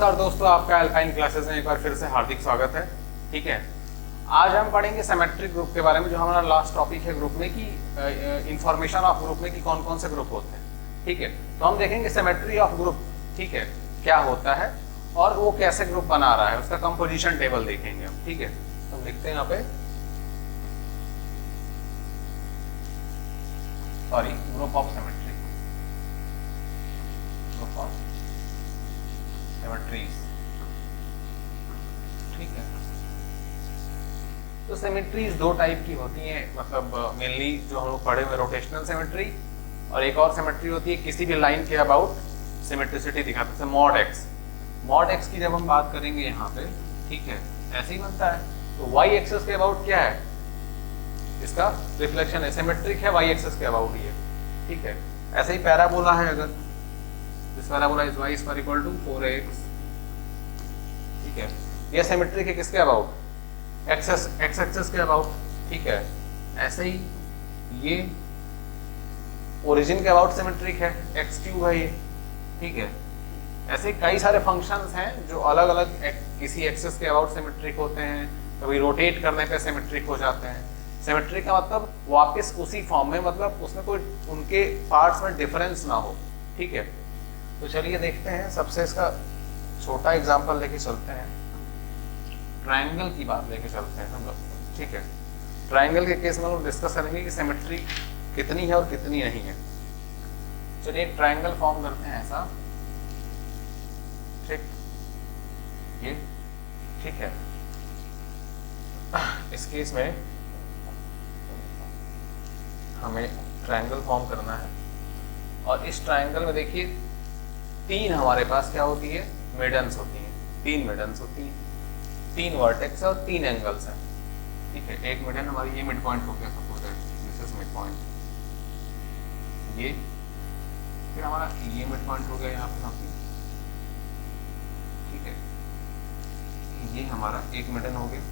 नमस्कार दोस्तों, आपका अल्पाइन क्लासेस में एक बार फिर से हार्दिक स्वागत है। ठीक है, आज हम पढ़ेंगे सिमेट्रिक ग्रुप के बारे में, जो हमारा लास्ट टॉपिक है ग्रुप में कि इंफॉर्मेशन ऑफ ग्रुप में कि कौन कौन से ग्रुप होते हैं। ठीक है, तो हम देखेंगे सिमेट्री ऑफ ग्रुप, ठीक है, क्या होता है और वो कैसे ग्रुप बना रहा है, उसका कंपोजिशन टेबल देखेंगे हम। ठीक है, तो हम लिखते हैं यहाँ पे sorry group of symmetry, group of symmetries. ठीक है, तो सिमेट्रीज दो टाइप की होती हैं, मतलब मेनली जो हम लोग पढ़े हुए रोटेशनल सिमेट्री, और एक और सिमेट्री होती है किसी भी लाइन के अबाउट सिमेट्रिसिटी दिखाते हैं, मॉड एक्स। मॉड एक्स की जब हम बात करेंगे यहाँ पे, ठीक है, ऐसे ही बनता है। तो वाई एक्सेस के अबाउट क्या है, इसका रिफ्लेक्शन है, सिमेट्रिक है, वाई एक्सेस के अबाउट ही है। ठीक है, ऐसे ही पैराबोला है, अगर this parabola is y is equal to 4x, ठीक है, ये सिमेट्रिक है किसके अबाउट, x एक्सेस के अबाउट। ठीक है, ऐसे ही ये ओरिजिन के अबाउट सिमेट्रिक है, x क्यूब है ये। ठीक है, ऐसे कई सारे फंक्शंस हैं जो अलग अलग किसी एक्सेस के अबाउट सिमेट्रिक होते हैं, कभी रोटेट करने पे सिमेट्रिक हो जाते हैं। सिमेट्रिक का मतलब वापस उसी फॉर्म में, मतलब उसमें कोई उनके पार्ट्स में डिफरेंस ना हो। ठीक है, तो चलिए देखते हैं, सबसे इसका छोटा एग्जांपल लेके चलते हैं, ट्रायंगल की बात लेके चलते हैं हम लोग। ठीक है, ट्रायंगल के केस में हम लोग डिस्कस करेंगे कि सिमेट्री कितनी है और कितनी नहीं है। चलिए एक ट्रायंगल फॉर्म करते हैं ऐसा, ठीक, ये ठीक है, इस केस में हमें ट्रायंगल फॉर्म करना है, और इस ट्रायंगल में देखिए तीन हमारे पास क्या होती है, मिडन्स होती हैं, तीन मिडन्स होती हैं, तीन वर्टेक्स और तीन एंगल्स हैं। ठीक है, एक मिडन हमारी ये मिड पॉइंट हो गया, suppose this is mid point, ये फिर हमारा ये मिड पॉइंट हो गया यहाँ पे। ठीक है, ये हमारा एक मिडन हो गया,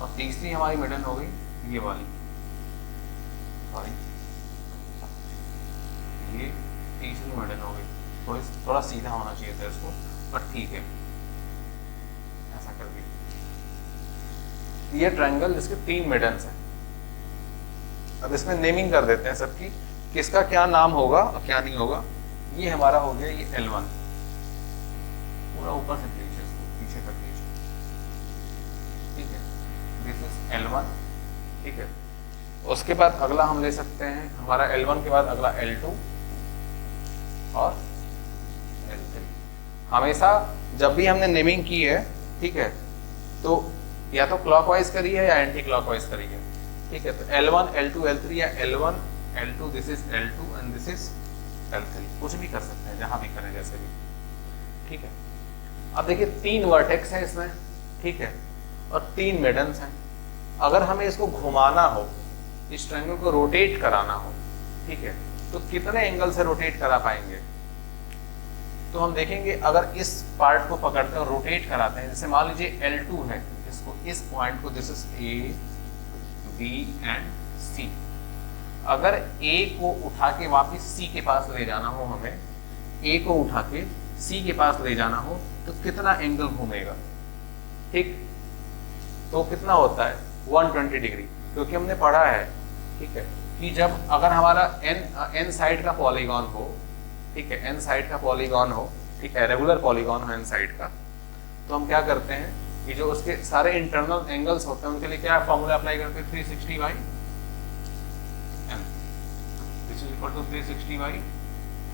और तीसरी हमारी मिडन हो गई ये वाली, सॉरी ये तीसरी मिडन हो गई, थोड़ा सीधा होना चाहिए था इसको, पर ठीक है, ऐसा कर दिया। ये ट्रायंगल जिसके तीन मिडन्स हैं, अब इसमें नेमिंग कर देते हैं सबकी, किसका क्या नाम होगा और क्या नहीं होगा। ये हमारा हो गया ये L1, पूरा ऊपर से लीजिए, इसको पीछे कर दीजिए। ठीक है, दिस इज L1। ठीक है, उसके बाद अगला हम ले सकते हैं, हमारा L1 के बाद अगला L2 और L3। हमेशा जब भी हमने नेमिंग की है, ठीक है, तो या तो क्लॉकवाइज करी है या एंटी क्लॉकवाइज करी है। ठीक है, तो L1 L2 L3 या L1 L2, this is L2 and this is L3, कुछ भी कर सकते हैं, जहां भी करें जैसे भी। ठीक है, अब देखिए तीन वर्टेक्स है इसमें, ठीक है, और तीन मिडन्स हैं। अगर हमें इसको घुमाना हो, इस ट्रायंगल को रोटेट कराना हो, ठीक है, तो कितने एंगल से रोटेट करा पाएंगे। तो हम देखेंगे, अगर इस पार्ट को पकड़ते हैं और रोटेट कराते हैं, जैसे मान लीजिए L2 है, इसको इस पॉइंट को, this is A B and C, अगर A को उठा के वापस C के पास ले जाना हो, हमें A को उठा के C के पास ले जाना हो, तो कितना एंगल घूमेगा। ठीक, तो कितना होता है 120 डिग्री, क्योंकि हमने पढ़ा है, ठीक है, कि जब अगर हमारा n साइड का पॉलीगॉन हो, ठीक है, n साइड का पॉलीगॉन हो, ठीक है, रेगुलर पॉलीगॉन हो n साइड का, तो हम क्या करते हैं कि जो उसके सारे इंटरनल एंगल्स होते हैं उनके लिए क्या फॉर्मूला अप्लाई करते हैं, 360 by n, this is equal to 360 by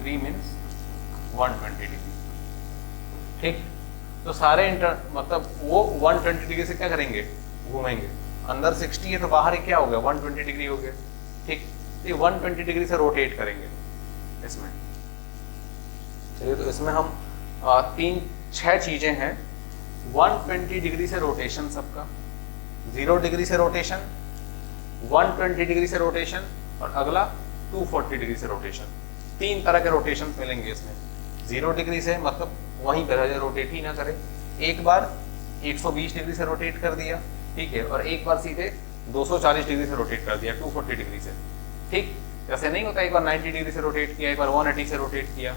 3 means 120 degree. ठीक, तो सारे मतलब वो 120 डिग्री से क्या करेंगे, घूमेंगे। अंदर 60 है तो बाहर क्या हो गया, 120 डिग्री हो गया। ठीक, ये 120 डिग्री से रोटेट करेंगे इसमें। चलिए, तो इसमें हम 6 चीजें हैं। 120 डिग्री से रोटेशन सबका, 0 डिग्री से रोटेशन, 120 डिग्री से रोटेशन, और अगला 240 डिग्री से रोटेशन। तीन तरह के रोटेशन मिलेंगे इसमें। 0 डिग्री से मतलब वहीं पर रोटेट ही ना करें, एक बार 120 डिग्री से रोटेट कर दिया, ठीक है, और एक बार सीधे 240 डिग्री से रोटेट कर दिया, 240 डिग्री से, ठीक। जैसे नहीं होता, एक बार 90 डिग्री से रोटेट किया, एक बार 180 से रोटेट किया,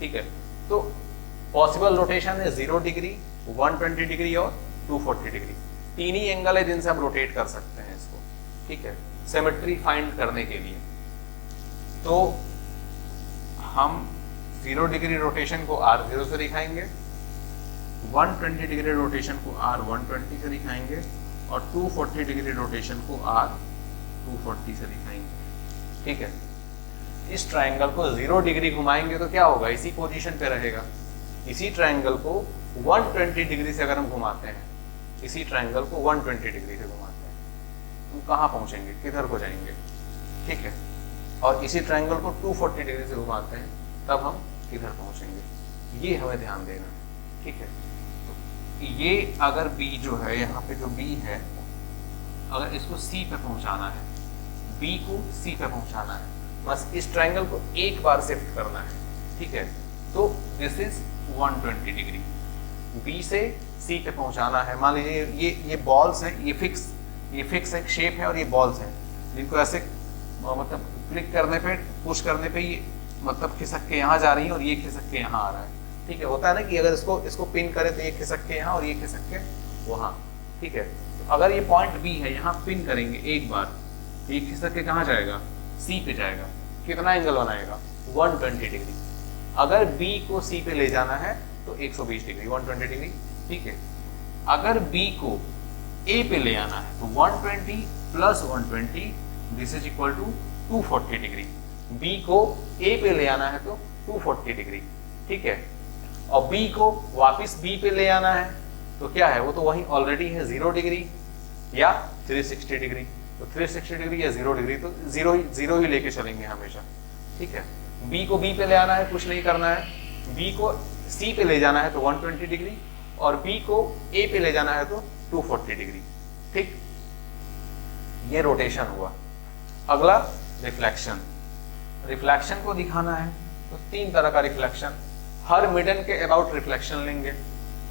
ठीक है। तो पॉसिबल रोटेशन है 0 डिग्री, 120 डिग्री और 240 डिग्री। तीन ही एंगल है जिनसे हम रोटेट कर सकते हैं इसको, ठीक है, सिमेट्री फाइंड करने के लिए। तो हम 0 डिग्री रोटेशन को R0 से दिखाएंगे, 120 डिग्री रोटेशन को R120 से दिखाएंगे और 240 डिग्री रोटेशन को R240 से दिखाएंगे, ठीक है। इस ट्रायंगल को 0 डिग्री घुमाएंगे तो क्या होगा, इसी पोजीशन पे रहेगा। इसी ट्रायंगल को 120 डिग्री से अगर हम घुमाते हैं, इसी ट्रायंगल को 120 डिग्री से घुमाते हैं, तो कहाँ पहुंचेंगे, किधर को जाएंगे, ठीक है। और इसी ट्रायंगल को 240 डिग्री से घुमाते हैं, तब हम किधर पहुंचेंगे, ये हमें ध्यान देना, ठीक है। तो ये अगर B जो है, यहाँ पे जो B है, अगर इसको C पे पहुंचाना है, B को C पे पहुंचाना है, बस इस ट्रायंगल को एक बार शिफ्ट करना है, ठीक है। तो दिस इज 120 डिग्री, B से C पे पहुंचाना है। मान लीजिए ये बॉल्स हैं, ये फिक्स एक शेप है और ये बॉल्स हैं, जिनको ऐसे मतलब क्लिक करने पे, पुश करने पे ये मतलब खिसक के यहाँ जा रही है और ये खिसक के यहाँ आ रहा है, ठीक है। होता है ना कि अगर इसको पिन करें तो ये खिसक के यहाँ और ये खिसक के वहाँ, ठीक है। तो अगर ये पॉइंट B है, यहाँ पिन करेंगे एक बार, ये खिसक के कहाँ जाएगा, C पे जाएगा। कितना एंगल बनाएगा, 120 डिग्री। अगर B को C पे ले जाना है तो 120 डिग्री, 120 डिग्री, ठीक है। अगर B को A पे ले आना है तो 120 plus 120 this is equal to 240 degree. B को A पे ले आना है तो 240 डिग्री, ठीक है। और B को वापस B पे ले आना है तो क्या है, वो तो वही ऑलरेडी है 0 डिग्री या 360 डिग्री। तो 360 डिग्री या 0 डिग्री, तो जीरो ही लेके चलेंगे हमेशा, ठीक है। B को B पे ले आना है, कुछ नहीं करना है। B को C पे ले जाना है तो 120 डिग्री और B को A पे ले जाना है तो 240 डिग्री, ठीक। ये रोटेशन हुआ। अगला रिफ्लेक्शन। रिफ्लेक्शन को दिखाना है तो 3 तरह का रिफ्लेक्शन, हर मिडन के अबाउट रिफ्लेक्शन लेंगे,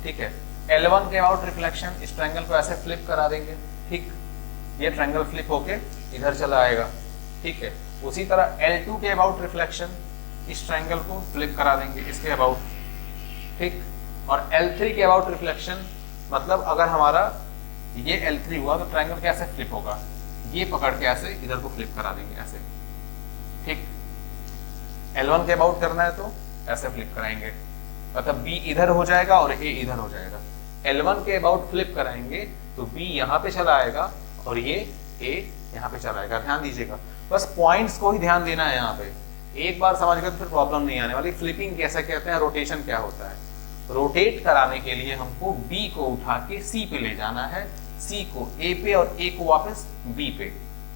ठीक है। L1 के अबाउट रिफ्लेक्शन, इस ट्रायंगल को ऐसे फ्लिप करा देंगे, ठीक। ये ट्रायंगल फ्लिप होके इधर चला आएगा, ठीक है। उसी तरह L2 के अबाउट रिफ्लेक्शन, इस ट्रायंगल को फ्लिप करा देंगे इसके अबाउट, ठीक। और L3 के अबाउट रिफ्लेक्शन, मतलब अगर हमारा ये L3 हुआ तो ट्रायंगल कैसे फ्लिप होगा, ये पकड़ के ऐसे इधर को फ्लिप करा देंगे ऐसे, ठीक। L1 के अबाउट करना है तो ऐसे फ्लिप कराएंगे, मतलब B इधर हो जाएगा और A इधर हो जाएगा। L1 के अबाउट फ्लिप कराएंगे तो B यहाँ पे चला आएगा और ये A यहाँ पे चला आएगा। ध्यान दीजिएगा, बस पॉइंट्स को ही ध्यान देना है यहाँ पे। एक बार समझ गए तो फिर प्रॉब्लम नहीं आने वाली। फ्लिपिंग कैसे कहते हैं, रोटेशन क्या होता है। रोटेट कराने के लिए हमको B को उठा के C पे ले जाना है, C को A पे और A को वापस B पे।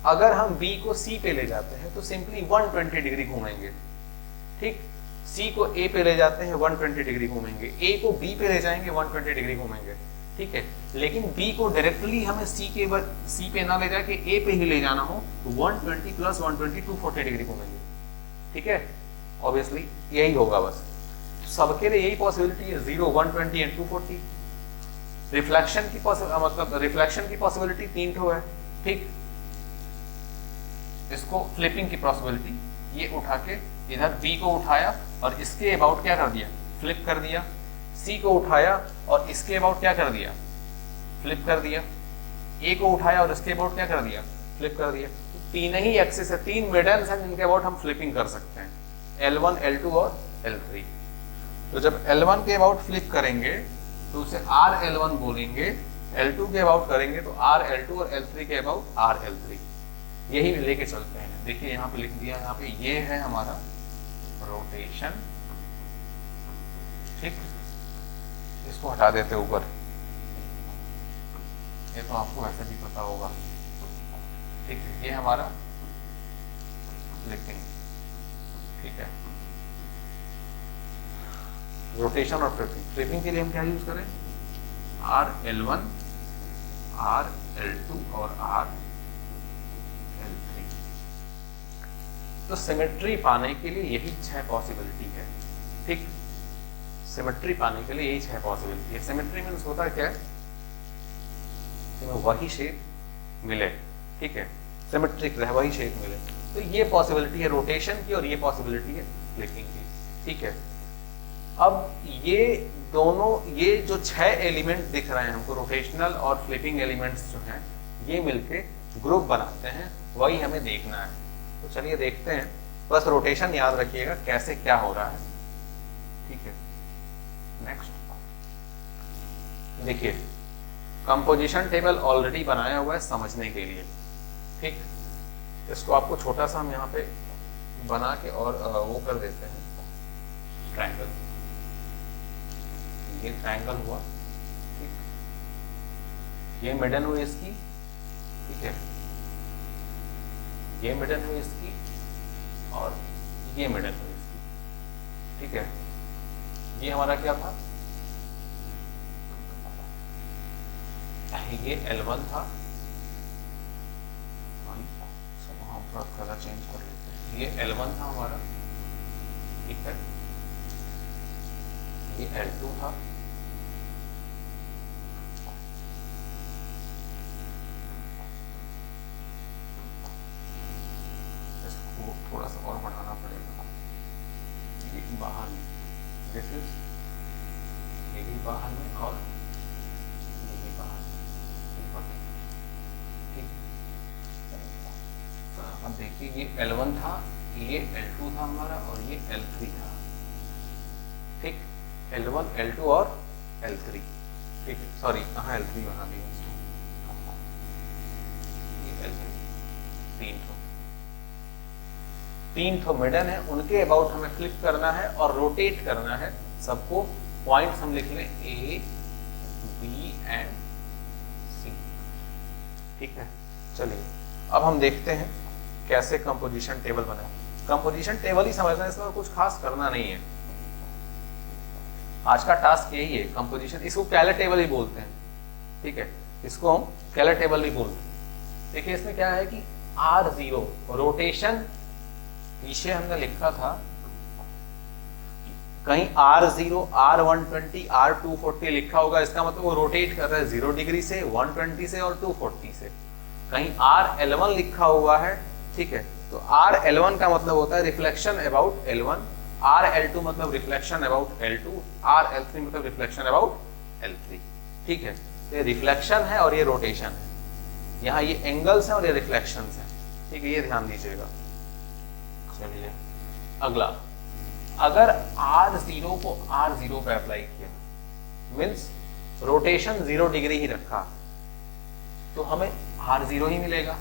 अगर हम B को C पे ले जाते हैं तो सिंपली 120 डिग्री घूमेंगे, ठीक। C को A पे ले जाते हैं 120 डिग्री घूमेंगे, A को B पे ले जाएंगे 120 डिग्री घूमेंगे, ठीक है। लेकिन B को डायरेक्टली हमें C पे ना ले जाके A पे ही ले जाना हो तो 120 प्लस 120 240 डिग्री घूमेंगे, ठीक है। ऑब्वियसली यही होगा, बस सबके लिए यही पॉसिबिलिटी है, 0, 120 एंड 240। रिफ्लेक्शन की मतलब रिफ्लेक्शन की पॉसिबिलिटी 3 ठो है, ठीक। इसको फ्लिपिंग की पॉसिबिलिटी, ये उठा के इधर B को उठाया और इसके अबाउट क्या कर दिया, फ्लिप कर दिया। C को उठाया और इसके अबाउट क्या कर दिया, फ्लिप कर दिया। A को उठाया और इसके अबाउट क्या कर दिया, फ्लिप कर दिया। तो 3 ही एक्सिस है, 3 मिडल्स हैं जिनके अबाउट हम फ्लिपिंग कर सकते हैं, L1, L2 और L3। तो जब L1 के अबाउट फ्लिप करेंगे तो उसे RL1 बोलेंगे, L2 के अबाउट करेंगे तो RL2 और L3 के अबाउट RL3। यही लेके चलते हैं। देखिए यहाँ पे लिख दिया, यहाँ पे ये है हमारा रोटेशन, ठीक। इसको हटा देते ऊपर, ये तो आपको वैसे भी पता होगा, ठीक है। ये हमारा फ्लिपिंग, ठीक है। रोटेशन और फ्लिपिंग। फ्लिपिंग के लिए हम क्या यूज करें, RL1, RL2 और RL3। तो सिमेट्री पाने के लिए यही 6 पॉसिबिलिटी है, ठीक। सिमेट्री पाने के लिए यही 6 पॉसिबिलिटी है। सिमेट्री मीन्स होता है क्या, कि वही शेप मिले, ठीक है, सिमेट्रिक रहे, वही शेप मिले। तो ये पॉसिबिलिटी है रोटेशन की और ये पॉसिबिलिटी है फ्लिपिंग की, ठीक है। अब ये दोनों, ये जो 6 एलिमेंट दिख रहे हैं हमको, रोटेशनल और फ्लिपिंग एलिमेंट्स जो हैं, ये मिलके ग्रुप बनाते हैं, वही हमें देखना है। तो चलिए देखते हैं, बस रोटेशन याद रखिएगा कैसे क्या हो रहा है, ठीक है। नेक्स्ट देखिए, कंपोजिशन टेबल ऑलरेडी बनाया हुआ है समझने के लिए, ठीक। इसको आपको छोटा सा हम यहाँ पे बना के और वो कर देते हैं, ट्रायंगल। ये ट्रायंगल हुआ, ठीक। ये मिडन हुई इसकी, ठीक है। ये मिडन हुई इसकी और ये मिडन हुई इसकी, ठीक है। ये हमारा क्या था, ये L1 था, हम थोड़ा कलर चेंज कर लेते हैं। ये L1 था हमारा, ठीक है। ये L2 था, इसको थोड़ा सा और बढ़ाना पड़ेगा। ये बाहर में, दिस इज, ये भी बाहर में और ये भी बाहर, ठीक। अब देखिए, ये L1 था, ये L2 था हमारा और ये L3 था, ठीक। L1, L2 और L3, ठीक है। सॉरी, कहाँ L3 बना दिया इसको, ये L3, तीन ठो मिडन है, उनके अबाउट हमें फ्लिप करना है और रोटेट करना है सबको। पॉइंट्स हम लिख लें A, B एंड C, ठीक है। चलिए अब हम देखते हैं कैसे कंपोजिशन टेबल बनाए। कंपोजिशन टेबल ही समझना है, इसमें कुछ खास करना नहीं है। आज का टास्क यही है, कंपोजिशन। इसको कैलर टेबल ही बोलते हैं, ठीक है। इसको हम कैलर टेबल ही बोलते हैं। देखिए इसमें क्या है कि R0 रोटेशन, पीछे हमने लिखा था कहीं R0, R120, R240 लिखा होगा, इसका मतलब वो रोटेट कर रहा है 0 डिग्री से, 120 से और 240 से। कहीं RL1 लिखा हुआ है, ठीक है। तो RL1 का मतलब होता है रिफ्लेक्शन अबाउट L1, RL2 मतलब रिफ्लेक्शन अबाउट L2, RL3 मतलब रिफ्लेक्शन अबाउट L3, ठीक है। तो ये रिफ्लेक्शन है और ये रोटेशन है, यहाँ ये एंगल्स हैं और ये रिफ्लेक्शंस हैं, ठीक है। ये ध्यान दीजिएगा। चलिए अगला, अगर R0 को R0 पे अप्लाई किया, मीन्स रोटेशन 0 डिग्री ही रखा, तो हमें R0 ही मिलेगा।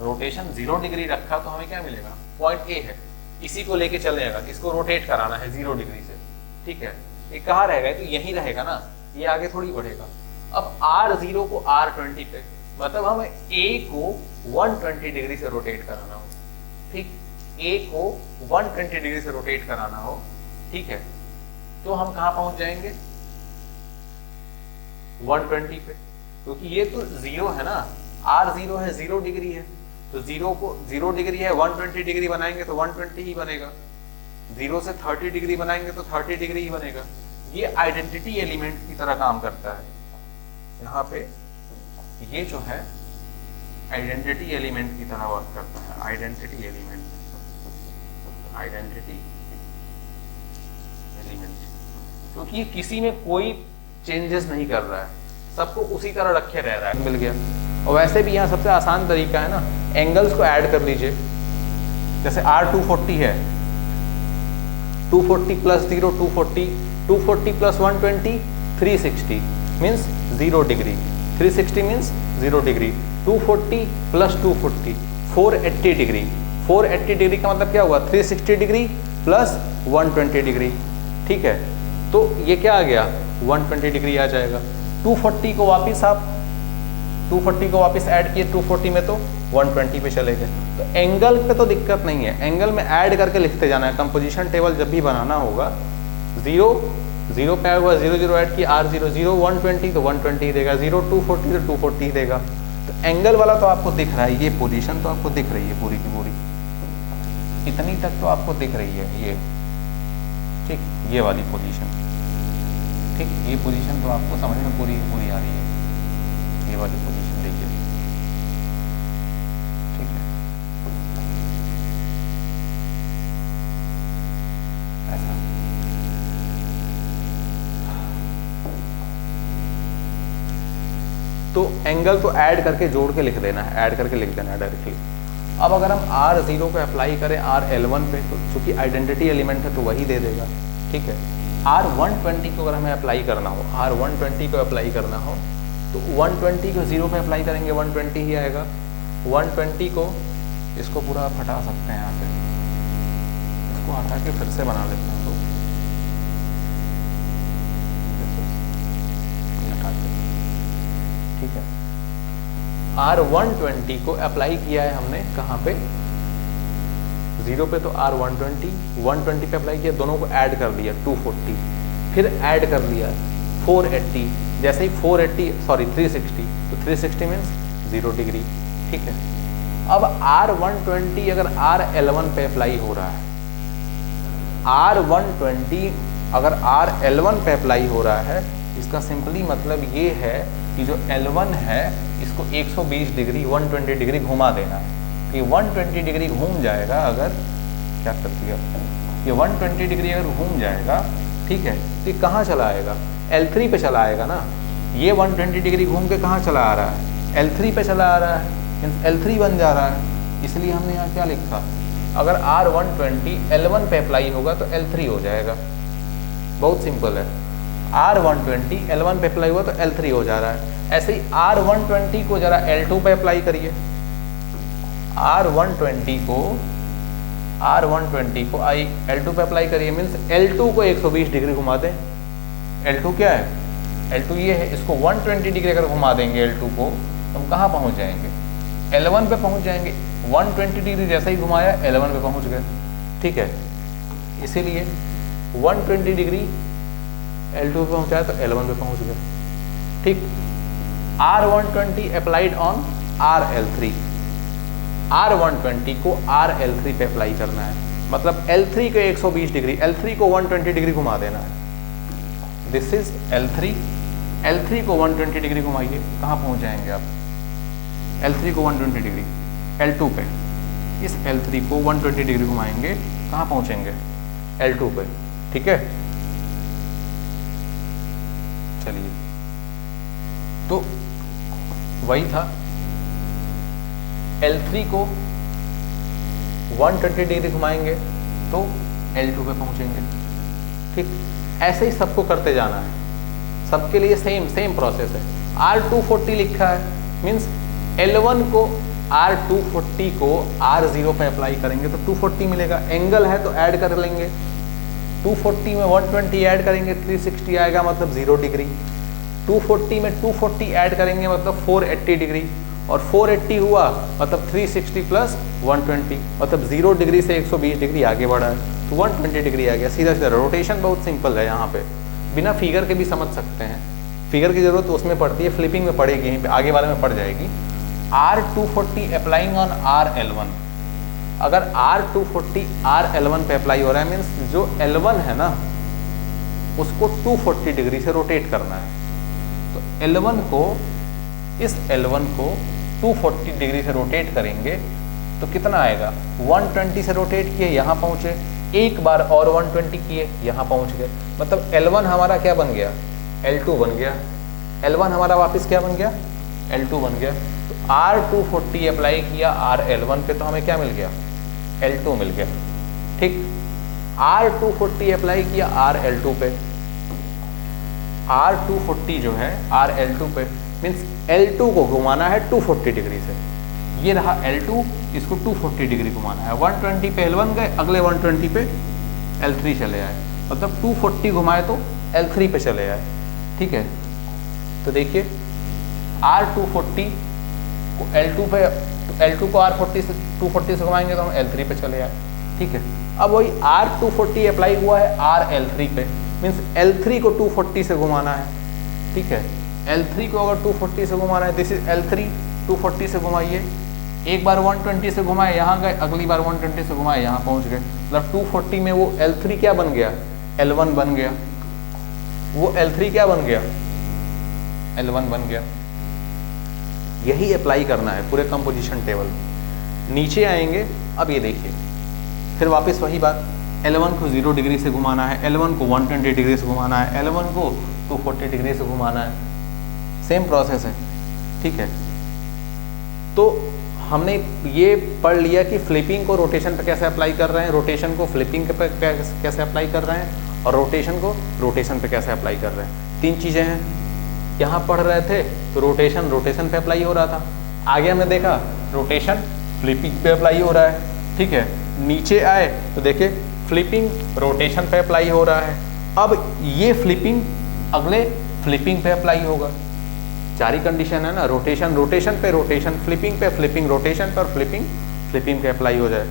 रोटेशन 0 डिग्री रखा तो हमें क्या मिलेगा, पॉइंट A है, इसी को लेके चलेगा, इसको रोटेट कराना है 0 डिग्री से, ठीक है। ये कहाँ रहेगा, तो यही रहेगा ना, ये आगे थोड़ी बढ़ेगा। अब R0 को R20 पे, मतलब हमें A को 120 डिग्री से रोटेट कराना हो, ठीक। A को 120 डिग्री से रोटेट कराना हो, ठीक है। तो हम कहाँ पहुंच जाएंगे, 120 पे, क्योंकि ये तो 0 है ना, R0 है, 0 डिग्री है, तो 0 को 0 डिग्री है, 120 डिग्री बनाएंगे तो 120 ही बनेगा। 0 से 30 डिग्री बनाएंगे तो 30 डिग्री ही बनेगा। ये आइडेंटिटी एलिमेंट की तरह काम करता है। यहाँ पे ये जो है आइडेंटिटी एलिमेंट की तरह वर्क करता है, आइडेंटिटी एलिमेंट, आइडेंटिटी एलिमेंट, क्योंकि ये किसी में कोई चेंजेस नहीं कर रहा है, सबको उसी तरह रखे रह रहा है। मिल गया। और वैसे भी यहाँ सबसे आसान तरीका है ना, एंगल्स को ऐड कर लीजिए। जैसे R240 है, 240 plus 0 240, 240 plus 120 360 means 0 degree, 360 means 0 degree, 240 plus 240 480 degree, 480 degree का मतलब क्या हुआ, 360 डिग्री प्लस 120 डिग्री, ठीक है। तो ये क्या आ गया, 120 डिग्री आ जाएगा। 240 को वापस आप 240 को वापस ऐड किए 240 में तो 120 पे चले गए। तो एंगल पे तो दिक्कत नहीं है, एंगल में ऐड करके लिखते जाना है। कंपोजिशन टेबल जब भी बनाना होगा, 0 0 पे आया हुआ 0 0 ऐड किया, R0 0 120 तो 120 देगा, 0 240 तो 240 देगा। तो एंगल वाला तो आपको दिख रहा है, ये पोजीशन तो आपको दिख रही है पूरी की पूरी, इतनी तक तो आपको दिख रही है ये, ठीक, ये वाली पोजीशन, ठीक, ये पोजीशन तो आपको समझ में पूरी पूरी आ रही है, ये वाली पोजीशन देखिए, तो एंगल तो ऐड करके जोड़ के लिख देना है, ऐड करके लिख देना है डायरेक्टली। अब अगर हम R0 को अप्लाई करें RL1 पे, तो चूँकि आइडेंटिटी एलिमेंट है तो वही दे देगा, ठीक है। R120 को अगर हमें अप्लाई करना हो, R120 को अप्लाई करना हो तो 120 को 0 पे अप्लाई करेंगे 120 ही आएगा। 120 को इसको पूरा आप हटा सकते हैं यहाँ पे, इसको हटा के फिर से बना लेते हैं तो हटा के, ठीक है। R120 को अप्लाई किया है हमने कहाँ पे, 0 पे, तो R120 120 पे अप्लाई किया, दोनों को ऐड कर लिया 240, फिर ऐड कर लिया 480, जैसे ही 360, तो 360 मीन्स 0 डिग्री, ठीक है। अब R120 अगर RL1 पे अप्लाई हो रहा है, R120 अगर RL1 पे अप्लाई हो रहा है, इसका सिंपली मतलब ये है कि जो L1 है इसको 120 डिग्री 120 डिग्री घुमा देना है। कि 120 डिग्री घूम जाएगा, अगर क्या कर दिया, ये 120 डिग्री अगर घूम जाएगा, ठीक है, तो ये कहाँ चला आएगा, L3 पे चला आएगा ना। ये 120 डिग्री घूम के कहाँ चला आ रहा है, L3 पे चला आ रहा है, मीन्स L3 बन जा रहा है। इसलिए हमने यहाँ क्या लिखा, अगर R120 L1 पे अप्लाई होगा तो L3 हो जाएगा, बहुत सिंपल है। R120 L1 पे अप्लाई हुआ तो L3 हो जा रहा है। ऐसे ही R120 को जरा L2 पे अप्लाई करिए, R120 को L2 पे अप्लाई करिए, मीन्स L2 को 120 डिग्री घुमा दें। L2 क्या है, L2 ये है, इसको 120 डिग्री अगर घुमा देंगे L2 को, तो हम कहाँ पहुँच जाएंगे, L1 पे पहुँच जाएंगे। 120 डिग्री जैसा ही घुमाया L1 पे पहुँच गए, ठीक है। इसीलिए 120 डिग्री L2 पे पहुँचाया तो L1 पे पहुँच गए, ठीक। R120 applied on RL3, R120 को RL3 पे अप्लाई करना है, मतलब L3 को 120 डिग्री, L3 को 120 डिग्री घुमा देना है। दिस इज L3, L3 को 120 डिग्री घुमाइए, कहाँ पहुँच जाएंगे आप, L3 को 120 डिग्री L2 पे, इस L3 को 120 डिग्री घुमाएंगे, कहाँ पहुँचेंगे, L2 पे, ठीक है। चलिए, तो वही था, L3 को 120 डिग्री घुमाएंगे तो L2 पे पहुंचेंगे, ठीक। ऐसे ही सबको करते जाना है, सबके लिए सेम प्रोसेस है। R240 लिखा है, मीन्स L1 को R240 को R0 पे अप्लाई करेंगे तो 240 मिलेगा। एंगल है तो ऐड कर लेंगे, 240 में 120 ऐड करेंगे 360 आएगा, मतलब 0 डिग्री। 240 में 240 ऐड करेंगे मतलब 480 डिग्री, और 480 हुआ मतलब 360 प्लस 120, मतलब 0 डिग्री से 120 डिग्री आगे बढ़ा है तो 120 डिग्री आ गया, सीधा सीधा। रोटेशन बहुत सिंपल है, यहाँ पे बिना फिगर के भी समझ सकते हैं। फिगर की जरूरत उसमें पड़ती है, फ्लिपिंग में पड़ेगी, यहीं पे आगे वाले में पड़ जाएगी। R240 अप्लाइंग ऑन RL1, अगर R240 RL1 पे अप्लाई हो रहा है, मीन्स जो L1 है ना उसको 240 डिग्री से रोटेट करना है। तो L1 को, इस L1 को 240 डिग्री से रोटेट करेंगे तो कितना आएगा, 120 से रोटेट किए यहाँ पहुँचे, एक बार और 120 किए यहाँ पहुँच गए, मतलब L1 हमारा क्या बन गया, L2 बन गया। L1 हमारा वापस क्या बन गया, L2 बन गया। तो R240 अप्लाई किया RL1 पे तो हमें क्या मिल गया, L2 मिल गया, ठीक। R240 अप्लाई किया RL2 पे, R240 जो है RL2 पे, मीन्स L2 को घुमाना है 240 डिग्री से। ये रहा L2, इसको 240 डिग्री घुमाना है। 120 पे L1 गए, अगले 120 पे L3 चले आए, मतलब 240 घुमाए तो L3 पे चले आए, ठीक है। तो देखिए R240 को L2 पे, तो L2 को R40 से 240 से घुमाएंगे तो हम L3 पे चले आए, ठीक है। अब वही R240 अप्लाई हुआ है RL3 पे, मीन्स L3 को 240 से घुमाना है, ठीक है। L3 को अगर 240 से घुमाना है, दिस इज L3, 240 से घुमाइए, एक बार 120 से घुमाए यहाँ गए, अगली बार 120 से घुमाए यहाँ पहुँच गए, मतलब 240 में वो L3 क्या बन गया, L1 बन गया, वो L3 क्या बन गया, L1 बन गया। यही अप्लाई करना है पूरे कंपोजिशन टेबल में। नीचे आएंगे, अब ये देखिए, फिर वापस वही बात, L1 को 0 डिग्री से घुमाना है, L1 को 120 डिग्री से घुमाना है, L1 को 240 डिग्री से घुमाना है, सेम प्रोसेस है। ठीक है, तो हमने ये पढ़ लिया कि फ्लिपिंग को रोटेशन पे कैसे अप्लाई कर रहे हैं, रोटेशन को फ्लिपिंग पे कैसे अप्लाई कर रहे हैं, और रोटेशन को रोटेशन पे कैसे अप्लाई कर रहे हैं। 3 चीज़ें हैं। यहाँ पढ़ रहे थे तो रोटेशन पे अप्लाई हो रहा था, आगे हमने देखा रोटेशन फ्लिपिंग पे अप्लाई हो रहा है, ठीक है। नीचे आए तो देखे फ्लिपिंग रोटेशन पे अप्लाई हो रहा है। अब ये फ्लिपिंग अगले फ्लिपिंग पे अप्लाई होगा। 4 ही कंडीशन है ना, रोटेशन पे रोटेशन, फ्लिपिंग पे फ्लिपिंग, रोटेशन पर फ्लिपिंग पे अप्लाई हो जाए,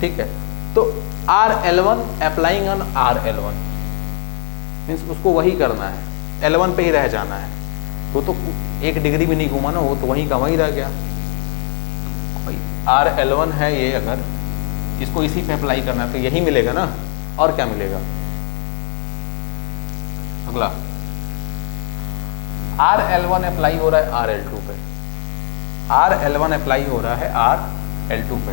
ठीक है। तो RL1 applying on RL1 means उसको वही करना है, L1 पे ही रह जाना है। वो तो 1 डिग्री भी नहीं घूमा ना, वो तो वहीं का वहीं रह गया भाई। RL1 है ये, अगर इसको इसी पे अप्लाई करना है तो यही मिलेगा ना, और क्या मिलेगा। अगला RL1 अप्लाई हो रहा है RL2 पे, RL1 अप्लाई हो रहा है RL2 पे।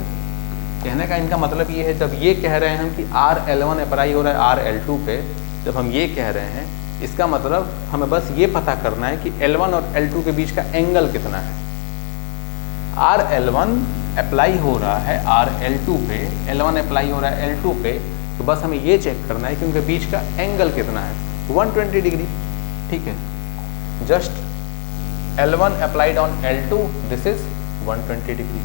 कहने का इनका मतलब ये है, जब ये कह रहे हैं हम कि RL1 अप्लाई हो रहा है RL2 पे, जब हम ये कह रहे हैं इसका मतलब हमें बस ये पता करना है कि L1 और L2 के बीच का एंगल कितना है। RL1 अप्लाई हो रहा है RL2 पे, L1 अप्लाई हो रहा है L2 पे, तो बस हमें ये चेक करना है कि उनके बीच का एंगल कितना है, 120 डिग्री, ठीक है। Just L1 applied on L2, this is 120 degree.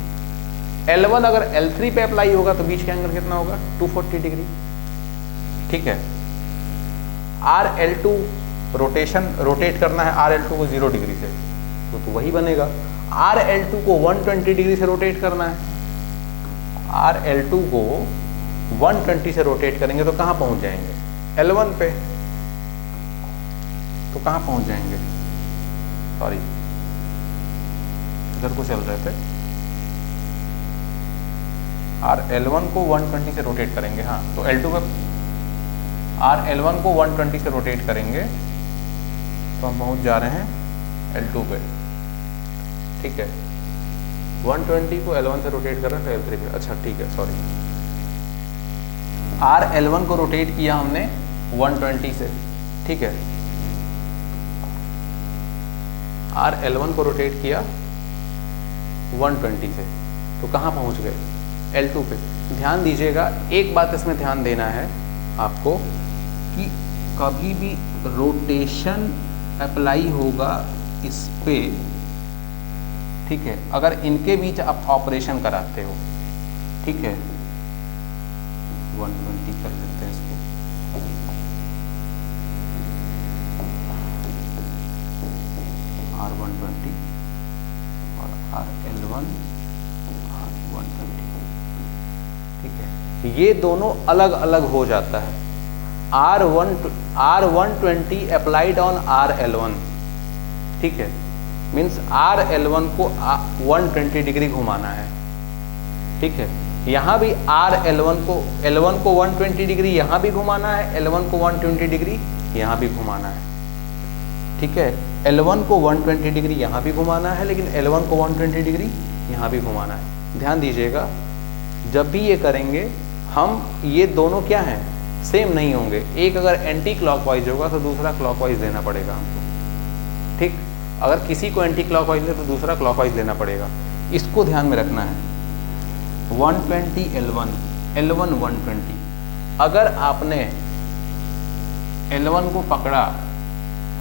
L1 अगर L3 पे अप्लाई होगा तो बीच का एंगल कितना होगा, 240 डिग्री, ठीक है। RL2 रोटेट करना है RL2 को 0 डिग्री से, तो वही बनेगा। RL2 को 120 डिग्री से रोटेट करना है, RL2 को 120 से रोटेट करेंगे तो कहाँ पहुंच जाएंगे, L1 पे, तो कहाँ पहुंच जाएंगे, सॉरी इधर को चल रहे थे। RL1 को 120 से रोटेट करेंगे, हाँ, तो L2 पे RL1 को 120 से रोटेट करेंगे तो हम पहुंच जा रहे हैं L2 पे, ठीक है। 120 को L1 से रोटेट कर रहे हैं तो L3 पे, अच्छा ठीक है, सॉरी। RL1 को रोटेट किया हमने 120 से, ठीक है। RL1 को रोटेट किया 120 से, तो कहाँ पहुँच गए, L2 पे। ध्यान दीजिएगा, एक बात इसमें ध्यान देना है आपको कि कभी भी रोटेशन अप्लाई होगा इस पे, ठीक है, अगर इनके बीच आप ऑपरेशन कराते हो, ठीक है। 120 कर लेते हैं इसको, R120 और RL1 R120, ठीक है। ये दोनों अलग अलग हो जाता है। R120 अप्लाइड ऑन RL1, ठीक है, मीन्स RL1 को 120 डिग्री घुमाना है, ठीक है। यहाँ भी L1 को 120 डिग्री यहाँ भी घुमाना है, L1 को 120 डिग्री यहाँ भी घुमाना है, ठीक है। L1 को 120 डिग्री यहाँ भी घुमाना है, लेकिन L1 को 120 डिग्री यहाँ भी घुमाना है। ध्यान दीजिएगा, जब भी ये करेंगे हम, ये दोनों क्या हैं, सेम नहीं होंगे। एक अगर एंटी क्लॉकवाइज होगा तो दूसरा क्लॉकवाइज लेना पड़ेगा हमको, ठीक। अगर किसी को एंटी क्लॉकवाइज ले तो दूसरा क्लॉकवाइज लेना पड़ेगा, इसको ध्यान में रखना है। 120 L1 120, अगर आपने L1 को पकड़ा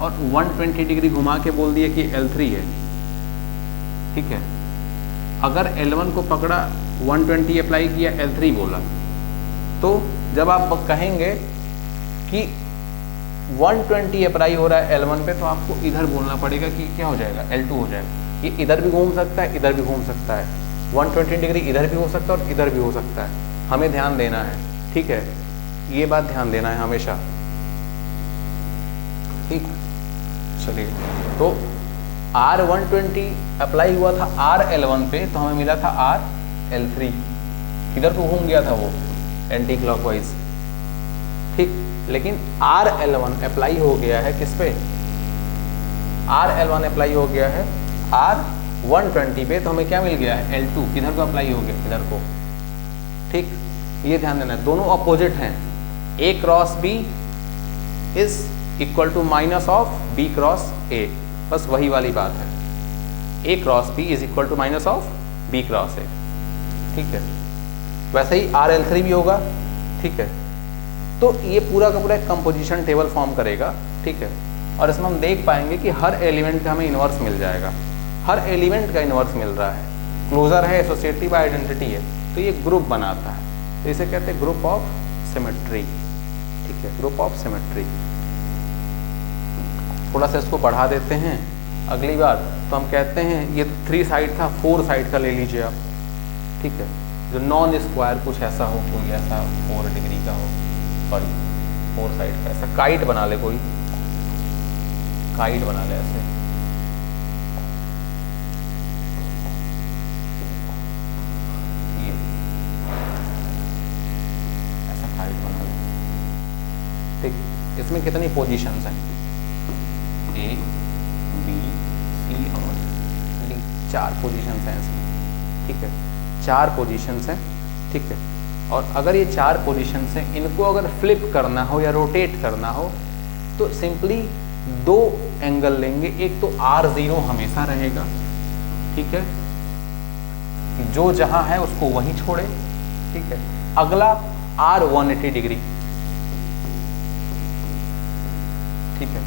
और 120 डिग्री घुमा के बोल दिया कि L3 है, ठीक है। अगर L1 को पकड़ा 120 अप्लाई किया L3 बोला, तो जब आप कहेंगे कि 120 अप्लाई हो रहा है L1 पे, तो आपको इधर बोलना पड़ेगा कि क्या हो जाएगा, L2 हो जाएगा। ये इधर भी घूम सकता है, इधर भी घूम सकता है, 120 डिग्री इधर भी हो सकता है और इधर भी हो सकता है। हमें ध्यान देना है, ठीक है, ये बात ध्यान देना है हमेशा, ठीक। चलिए, तो R120 अप्लाई हुआ था RL1 पे, तो हमें मिला था RL3, इधर तो घूम गया था वो एंटी क्लॉकवाइज, ठीक। लेकिन RL1 अप्लाई हो गया है किस पे, RL1 अप्लाई हो गया है R120 पे, तो हमें क्या मिल गया है, L2 किधर को अप्लाई हो गया, इधर को, ठीक। ये ध्यान देना है, दोनों अपोजिट हैं। A cross B is equal to minus of B cross A, बस वही वाली बात है। A cross B is equal to minus of B cross A, ठीक है। वैसे ही RL3 भी होगा, ठीक है। तो ये पूरा का पूरा एक कंपोजिशन टेबल फॉर्म करेगा, ठीक है। और इसमें हम देख पाएंगे कि हर एलिमेंट का हमें इन्वर्स मिल जाएगा, हर एलिमेंट का इन्वर्स मिल रहा है, क्लोजर है, एसोसिएटिव आइडेंटिटी है, तो ये ग्रुप बनाता है। तो इसे कहते हैं ग्रुप ऑफ सिमेट्री, ठीक है, ग्रुप ऑफ सिमेट्री। थोड़ा सा इसको बढ़ा देते हैं अगली बार, तो हम कहते हैं ये तो 3 साइड था, 4 साइड का ले लीजिए आप, ठीक है। जो नॉन स्क्वायर कुछ ऐसा हो, कोई ऐसा 4 डिग्री का हो, सॉरी 4 साइड का, ऐसा काइट बना ले, कोई काइट बना ले ऐसे, ये ऐसा काइट बना ले, ठीक। इसमें कितनी पोजीशंस हैं? A, B, C और D, 4 पोजीशंस हैं इसमें, ठीक है, 4 पोजीशंस हैं, ठीक है। और अगर ये 4 पोजीशंस हैं, इनको अगर फ्लिप करना हो या रोटेट करना हो तो सिंपली 2 एंगल लेंगे। एक तो R0 हमेशा रहेगा, ठीक है, जो जहां है उसको वहीं छोड़े, ठीक है। अगला R 180 डिग्री, ठीक है,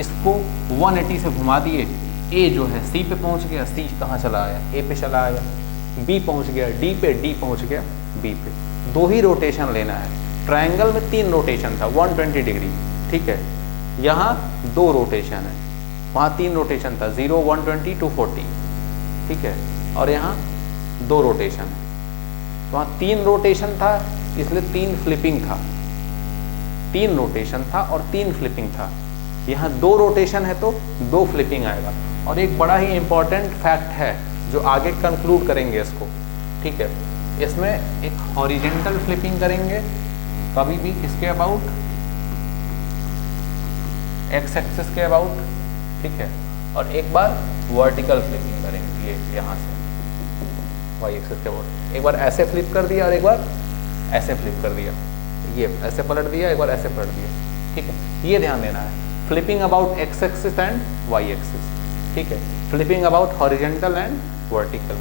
इसको 180 से घुमा दिए। A जो है C पे पहुंच गया, C कहाँ चला आया? A पे चला आया। B पहुंच गया D पे, D पहुंच गया B पे। 2 ही रोटेशन लेना है। ट्रायंगल में 3 रोटेशन था, 120 डिग्री, ठीक है। यहाँ 2 रोटेशन है, वहाँ 3 रोटेशन था, 0, 120, 240, ठीक है। और यहाँ 2 रोटेशन है, वहाँ 3 रोटेशन था, इसलिए 3 फ्लिपिंग था, 3 रोटेशन था और 3 फ्लिपिंग था। यहाँ 2 रोटेशन है तो 2 फ्लिपिंग आएगा। और एक बड़ा ही इंपॉर्टेंट फैक्ट है जो आगे कंक्लूड करेंगे इसको, ठीक है। इसमें एक हॉरिजेंटल फ्लिपिंग करेंगे कभी भी, किसके अबाउट? एक्स एक्सिस के अबाउट, ठीक है। और एक बार वर्टिकल फ्लिपिंग करेंगे, ये यहाँ से वाई एक्सिस के अबाउट। एक बार ऐसे फ्लिप कर दिया और एक बार ऐसे फ्लिप कर दिया, ये ऐसे पलट दिया, एक बार ऐसे पलट दिया, ठीक है। ये ध्यान देना है, flipping about X axis and Y axis, ठीक है। Flipping about horizontal and vertical,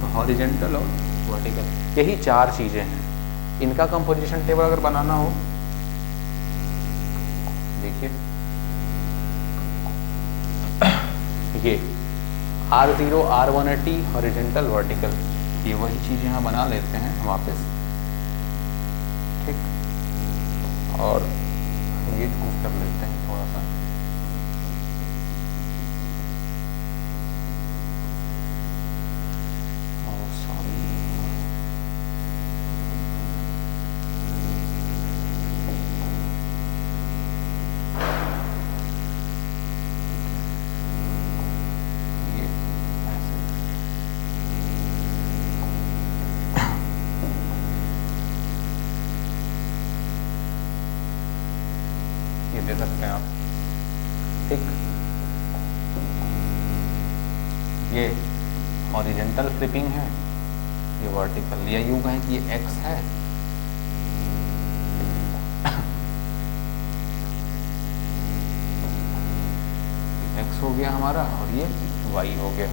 तो हॉरिजेंटल और वर्टिकल, यही 4 चीजें हैं। इनका कंपोजिशन टेबल अगर बनाना हो, देखिए ये R0, R180, हॉरिजेंटल, वर्टिकल, ये वही चीज़ यहाँ बना लेते हैं वापस, ठीक। और ये चूज कर लेते हैं थोड़ा सा, दे सकते हैं आप, ठीक। ये हॉरिजेंटल फ्लिपिंग है, ये वर्टिकल, या यूं कहें कि ये एक्स है, एक्स हो गया हमारा, और ये वाई हो गया,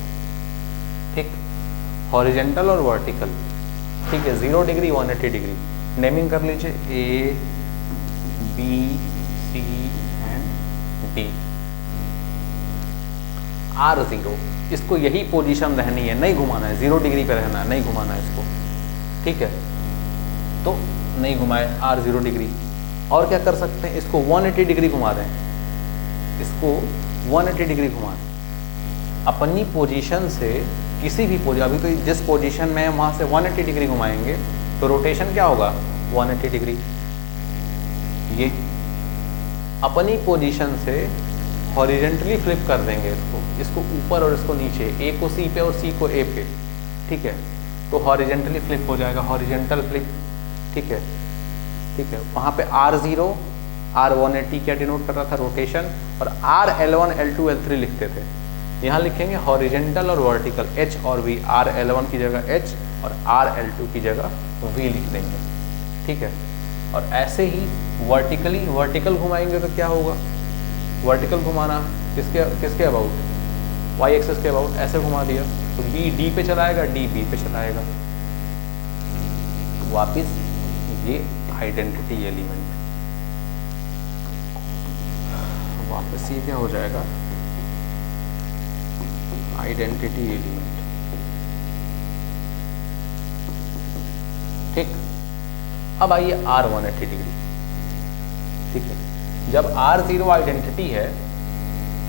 ठीक। हॉरिजेंटल और वर्टिकल, ठीक है। 0 डिग्री, 180 डिग्री, नेमिंग कर लीजिए A, B, C and D। R0, इसको यही पोजीशन रहनी है, नहीं घुमाना है, 0 डिग्री पे रहना है, नहीं घुमाना है इसको, ठीक है। तो नहीं घुमाए R0 डिग्री। और क्या कर सकते हैं, इसको 180 डिग्री घुमा दें, इसको 180 डिग्री घुमा दें अपनी पोजीशन से, किसी भी पोजीशन, अभी तो जिस पोजीशन में है वहाँ से 180 डिग्री घुमाएंगे तो रोटेशन क्या होगा? 180 डिग्री। ये अपनी पोजीशन से हॉरिजेंटली फ्लिप कर देंगे इसको ऊपर और इसको नीचे, ए को सी पे और सी को ए पे, ठीक है। तो हॉरिजेंटली फ्लिप हो जाएगा, हॉरिजेंटल फ्लिप, ठीक है, ठीक है। वहाँ पे R0, R180 क्या डिनोट कर रहा था? रोटेशन। और RL1, L2, L3 लिखते थे, यहाँ लिखेंगे हॉरिजेंटल और वर्टिकल, H और V। RL1 की जगह H और RL2 की जगह V लिख देंगे, ठीक है। और ऐसे ही वर्टिकल घुमाएंगे तो क्या होगा? वर्टिकल घुमाना किसके अबाउट? वाई एक्सिस के अबाउट ऐसे घुमा दिया तो बी डी पे चलाएगा, डी बी पे चलाएगा। वापिस ये आइडेंटिटी एलिमेंट, वापस ये क्या हो जाएगा, आइडेंटिटी एलिमेंट। ठीक, अब आइए R180 डिग्री। ठीक है, जब R0 आइडेंटिटी है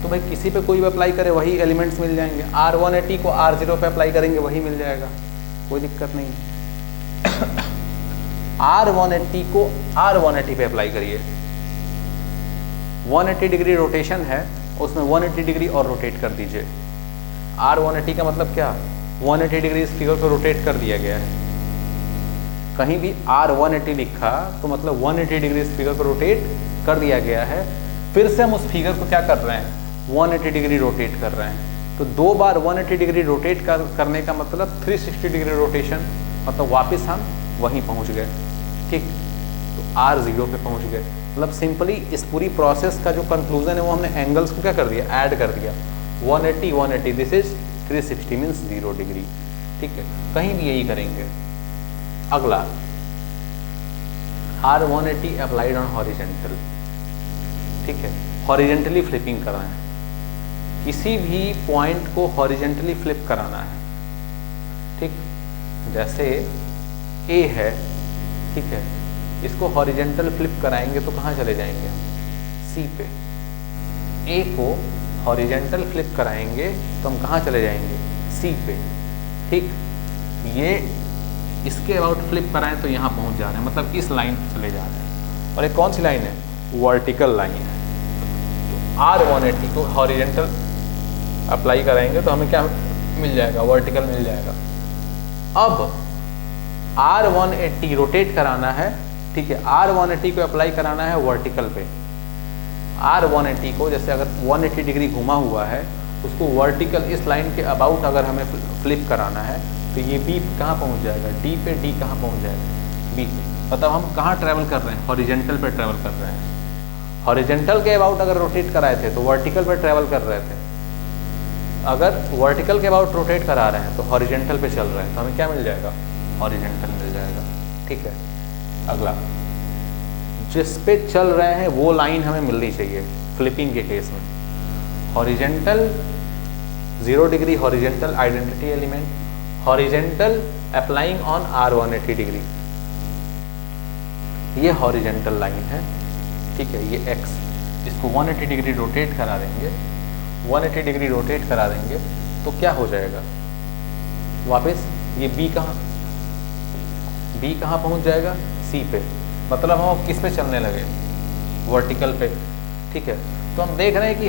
तो भाई किसी पे कोई भी अप्लाई करे वही एलिमेंट्स मिल जाएंगे। R180 को R0 पे अप्लाई करेंगे वही मिल जाएगा, कोई दिक्कत नहीं। R180 को R180 पे अप्लाई करिए, 180 डिग्री रोटेशन है उसमें 180 डिग्री और रोटेट कर दीजिए। R180 का मतलब क्या, 180 डिग्री इस फिगर को रोटेट कर दिया गया है। कहीं भी R180 लिखा तो मतलब 180 डिग्री इस फिगर को रोटेट कर दिया गया है। फिर से हम उस फिगर को क्या कर रहे हैं, 180 डिग्री रोटेट कर रहे हैं। तो 2 बार 180 डिग्री रोटेट करने का मतलब 360 डिग्री रोटेशन, मतलब वापस हम वहीं पहुंच गए। ठीक, तो R0 पे पहुंच गए। मतलब सिंपली इस पूरी प्रोसेस का जो कंक्लूजन है वो हमने एंगल्स को क्या कर दिया, ऐड कर दिया। 180 180 दिस इज 360 मीन्स 0 डिग्री। ठीक है, कहीं भी यही करेंगे। अगला R180 अप्लाइड ऑन हॉरिजेंटल। ठीक है, हॉरिजेंटली फ्लिपिंग कराना है, किसी भी पॉइंट को हॉरिजेंटली फ्लिप कराना है। ठीक, जैसे A है, ठीक है, इसको हॉरिजेंटल फ्लिप कराएंगे तो कहाँ चले जाएंगे हम, C पे। A को हॉरिजेंटल फ्लिप कराएंगे तो हम कहाँ चले जाएंगे, C पे। ठीक, ये इसके अबाउट फ्लिप कराएं तो यहाँ पहुँच जा रहे हैं, मतलब इस लाइन पे चले जा रहे हैं। और एक कौन सी लाइन है, वर्टिकल लाइन है। तो R180 को हॉरिजेंटल अप्लाई कराएंगे तो हमें क्या मिल जाएगा, वर्टिकल मिल जाएगा। अब R180 रोटेट कराना है। ठीक है, R180 को अप्लाई कराना है वर्टिकल पे। R180 को जैसे अगर 180 डिग्री घुमा हुआ है उसको वर्टिकल इस लाइन के अबाउट अगर हमें फ्लिप कराना है तो ये B कहाँ पहुँच जाएगा, D पे, D कहाँ पहुँच जाएगा, B पे। मतलब हम कहाँ ट्रैवल कर रहे हैं, हॉरिजेंटल पे ट्रैवल कर रहे हैं। हॉरिजेंटल के अबाउट अगर रोटेट कराए थे तो वर्टिकल पे ट्रैवल कर रहे थे। अगर वर्टिकल के अबाउट रोटेट करा रहे हैं तो हॉरिजेंटल पे चल रहे हैं तो हमें क्या मिल जाएगा, हॉरिजेंटल मिल जाएगा। ठीक है, अगला जिस पे चल रहे हैं वो लाइन हमें मिलनी चाहिए फ्लिपिंग के केस में। Horizontal 0 degree horizontal identity element, horizontal applying on R180 degree, ये हॉरिजेंटल लाइन है। ठीक है, ये X, इसको 180 डिग्री रोटेट करा देंगे, 180 डिग्री रोटेट करा देंगे तो क्या हो जाएगा, वापस ये B कहाँ पहुंच जाएगा, C पे। मतलब हम किस पे चलने लगे, वर्टिकल पे। ठीक है, तो हम देख रहे हैं कि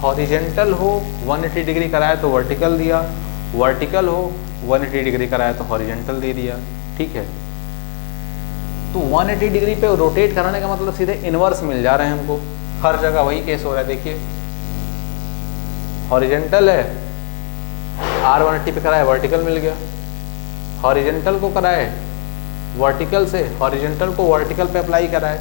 हॉरिजेंटल हो 180 डिग्री कराया तो वर्टिकल दिया, वर्टिकल हो 180 डिग्री कराया तो हॉरिजेंटल दे दिया। ठीक है, तो 180 डिग्री पे रोटेट कराने का मतलब सीधे इनवर्स मिल जा रहे हैं हमको। हर जगह वही केस हो रहा है। देखिए हॉरिजेंटल है, R180 पे कराया वर्टिकल मिल गया, हॉरिजेंटल को कराए वर्टिकल से, हॉरिजेंटल को वर्टिकल पे अप्लाई कराए,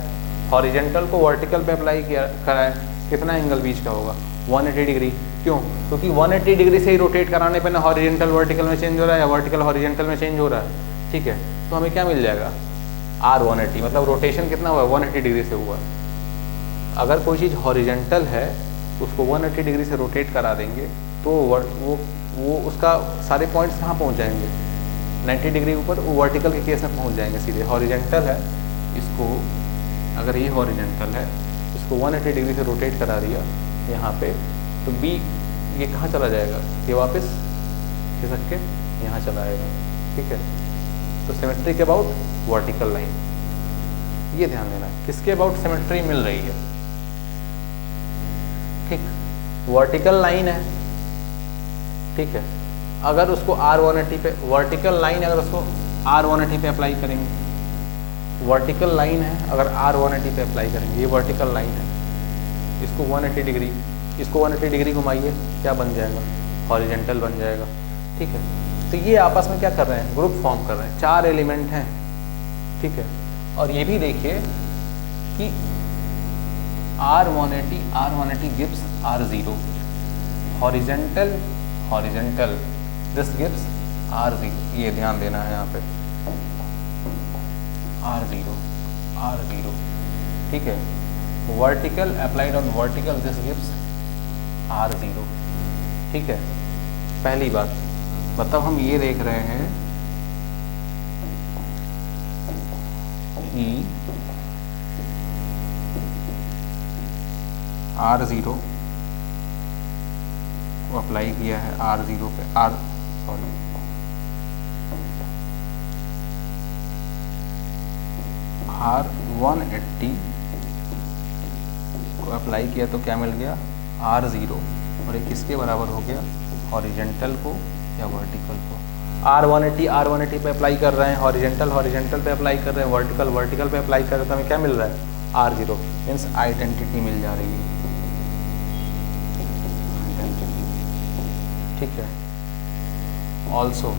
हॉरिजेंटल को वर्टिकल पे अप्लाई कराए, कितना एंगल बीच का होगा, 180 डिग्री। क्यों, क्योंकि 180 डिग्री से ही रोटेट कराने पे ना हॉरिजेंटल वर्टिकल में चेंज हो रहा है या वर्टिकल हॉरिजेंटल में चेंज हो रहा है। ठीक है, तो हमें क्या मिल जाएगा, R180, मतलब रोटेशन कितना हुआ, 180 डिग्री से हुआ। अगर कोई चीज़ हॉरिजेंटल है उसको 180 डिग्री से रोटेट करा देंगे तो वो उसका सारे पॉइंट्स कहाँ पहुँच जाएंगे, 90 डिग्री ऊपर, वो वर्टिकल के केस में पहुँच जाएंगे सीधे। हॉरिजेंटल है, इसको अगर ये हॉरिजेंटल है इसको 180 डिग्री से रोटेट करा दिया यहाँ पे तो B ये कहाँ चला जाएगा, ये वापस खिसक के यहाँ चला आएगा। ठीक है, तो सिमेट्री के अबाउट वर्टिकल लाइन, ये ध्यान देना है किसके अबाउट सिमेट्री मिल रही है। ठीक, वर्टिकल लाइन है। ठीक है, अगर उसको R180 पे वर्टिकल लाइन, अगर उसको R180 पे अप्लाई करेंगे, वर्टिकल लाइन है अगर R180 पे अप्लाई करेंगे, ये वर्टिकल लाइन है, इसको 180 डिग्री, इसको 180 डिग्री घुमाइए, क्या बन जाएगा, हॉरिजेंटल बन जाएगा। ठीक है, तो ये आपस में क्या कर रहे हैं, ग्रुप फॉर्म कर रहे हैं, 4 एलिमेंट हैं। ठीक है, और ये भी देखिए कि R180 gives R0, horizontal horizontal this gives R0, ये ध्यान देना है यहाँ पे R0, ठीक है। Vertical applied on vertical this gives R0, ठीक है। पहली बात मतलब हम ये देख रहे हैं कि R0 को अप्लाई किया है R0 पे R180 को अप्लाई किया तो क्या मिल गया R0, और ये किसके बराबर हो गया, हॉरिजेंटल को या वर्टिकल को। R180 पे अप्लाई कर रहे हैं, हॉरिजेंटल पे अप्लाई कर रहे हैं, वर्टिकल पे अप्लाई कर रहे हैं, तो हमें क्या मिल रहा है R0, मीन्स आइडेंटिटी मिल जा रही है, ठीक है। Also